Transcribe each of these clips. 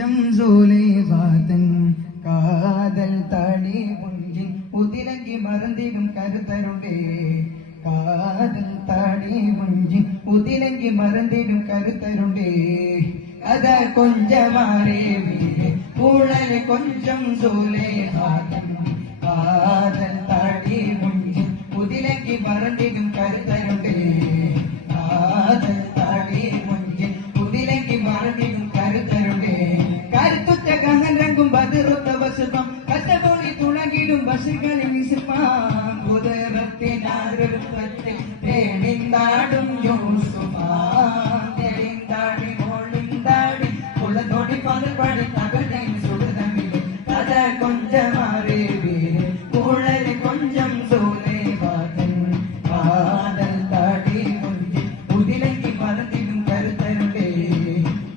കൊഞ്ചം സൂലേഖാതൻ കാതൽ താടി പുഞ്ചി ഉതിലങ്കി മറന്നിടും കരുതരുണ്ടേ കാതൽ താടി പുഞ്ചി ഉതിലങ്കി മറന്നിടും കരുതരുണ്ടേ അത കൊഞ്ചമാരേ വീരെ പൂളല് കൊഞ്ചം സൂലേഖാതൻ കാതൽ താടി പുഞ്ചി ഉതിലങ്കി മറന്നിടും കരുതരുണ്ടേ കാതൽ താടി പുഞ്ചി ഉതിലങ്കി മറന്നിടും കരുതരുണ്ടേ കരുത്തുറ്റ കഹനരങ്കും ബദിറുത്ത വസുപം കസബോളി തുളകിടും ബസുകളിൽ നിസുപ്പാം കുതിരത്തിനാരുപ്പത്തിൽ തേടിന്താടും യൂസുഫാം തേടിന്താടി മോളിന്താടി ഉള്ളതോടി പതിർപടി തകഴി സുടുതമില് കഥ കൊഞ്ചമാരേ വീര് കുഴല് കൊഞ്ചം സൂലേഖാതൻ കാതൽ താടി കൊഞ്ചി ഉതിലങ്കി മറന്നിടും കരുത്തരുണ്ടേ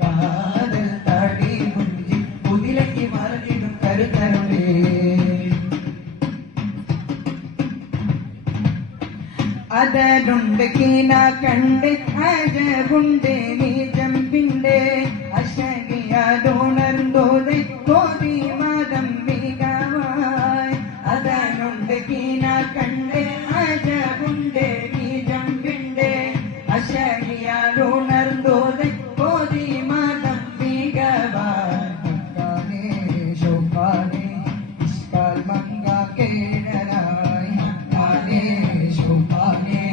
കാതൽ താടി കൊഞ്ചി ഉതിലങ്കി മറന്നിടും കരുത്തരുണ്ടേ അതലുണ്ട് കീന കണ്ട് അജബുണ്ട് നീജമ്പിണ്ട് അശകിയാടുണർന്തോതെ കോതി മതം മികവായി അതലുണ്ട് കീന കണ്ട് അജബുണ്ട് നീജമ്പിണ്ട് അശകിയാടുണർന്തോതെ കോതി മതം മികവായി ശോഭാനെ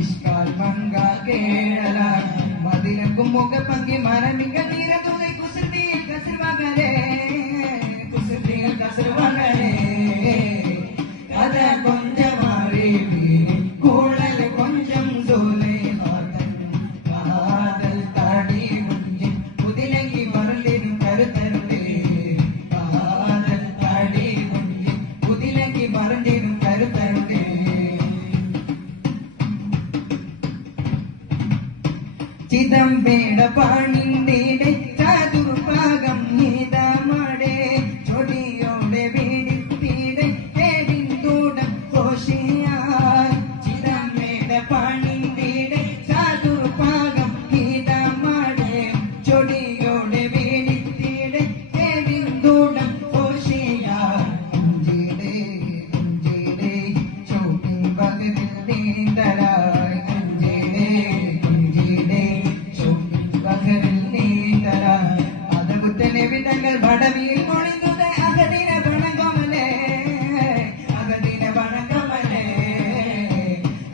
ഇഷ്കാൽ മങ്ക കേടരായി മതിലക്കും മുഖ പങ്കി മരമിക നീരതുകൈ കുസൃതിയിൽ കസർവകരേ കുസൃതിയിൽ കസർവകരേ കഥ കൊഞ്ചമാരേ വീരെ കുഴല് കൊഞ്ചം സൂലേഖാതൻ കാതൽ താടി കുഞ്ചി ഉതിലങ്കി മറന്നിടും കരുത്തരുണ്ടേ കാതൽ താടി കുഞ്ചി ഉതിലങ്കി മറന്നിടും കരുത്തരുണ്ടേ ചിദംബേട പാണിന്തീടെ ചതുർഭാഗം നീതമാടെ ചൊടിയോടെ വീടിത്തീടെ തേടിന്തൂടം കോശിയായി ചിദംബേട പാണിന്തീടെ ചതുർഭാഗം നീതമാടെ ചൊടിയോടെ വീടിത്തീടെ തേടിന്തൂടം കോശിയായി കുഞ്ചിടെ കുഞ്ചിടെ ചോട്ടിൻ പകലിൽ നീന്തരായി കുഞ്ചിടെ വിധങ്ങൾ വടവിയിൽ പൊളിഞ്ഞത് അകതിന വണങ്ങമലേ അകതിന വണങ്ങമലേ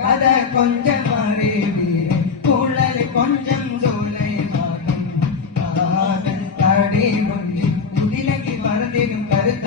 കഥ കൊഞ്ചമാരേ വീരെ കുഴല് കൊഞ്ചം സൂലേഖാതൻ കാതൽ താടി കൊഞ്ചി ഉതിലങ്കി മറന്നിടും കരുത്ത